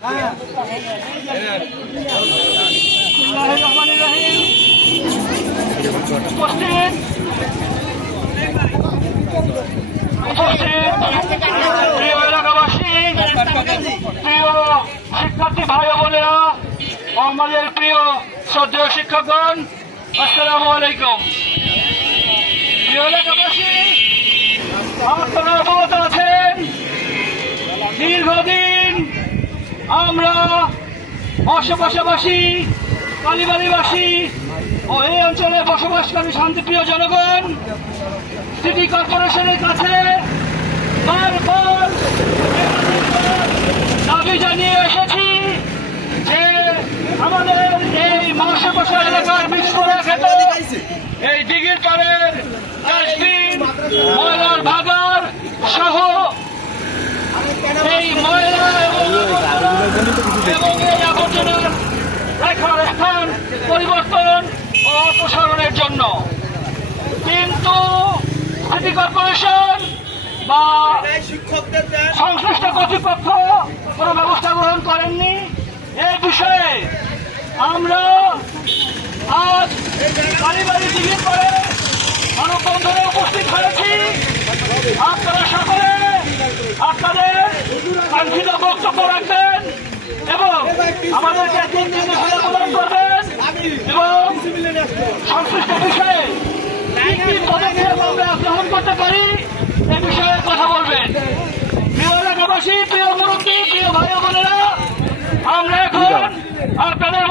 প্রিয় এলাকাবাসী, প্রিয় শিক্ষার্থী ভাই বোনেরা, আমাদের প্রিয় শ্রদ্ধেয় শিক্ষকগণ, আসসালামু আলাইকুম। প্রিয় এলাকাবাসী, আপনারা অবগত আছেন দীর্ঘদিন আমরা বসবাসী, কালীবাড়িবাসী ও এই অঞ্চলে বসবাসকারী শান্তিপ্রিয় জনগণ সিটি কর্পোরেশনের কাছে বারবার দাবি জানিয়ে এসেছি যে আমাদের এই মহাশবাসা এলাকার বিস্ফোরক খেত এই দিঘির পাড়ের ডাস্টবিন, ময়লার ভাগার সহ এই ময়লা এবং এই আবর্জনার এখন পরিবর্তন ও অপসারণের জন্য, কিন্তু সিটি কর্পোরেশন বা সংশ্লিষ্ট কর্তৃপক্ষ কোনো ব্যবস্থা গ্রহণ করেননি। এই বিষয়ে আমরা আজ কালীবাড়ি দিঘির পরে মানববন্ধনে উপস্থিত হয়েছি। আপনারা সকলে আপনাদের কাঙ্ক্ষিত বক্তব্য রাখবেন এবং আমাদেরকে দিন নির্দেশনা প্রদান করবেন এবং সংশ্লিষ্ট বিষয়ে কি পদক্ষেপ আমরা গ্রহণ করতে পারি এ বিষয়ে কথা বলবেন। প্রিয় এলাকাবাসী, প্রিয় মুরব্বী, প্রিয় ভাই বোনেরা, আমরা এখন আপনাদের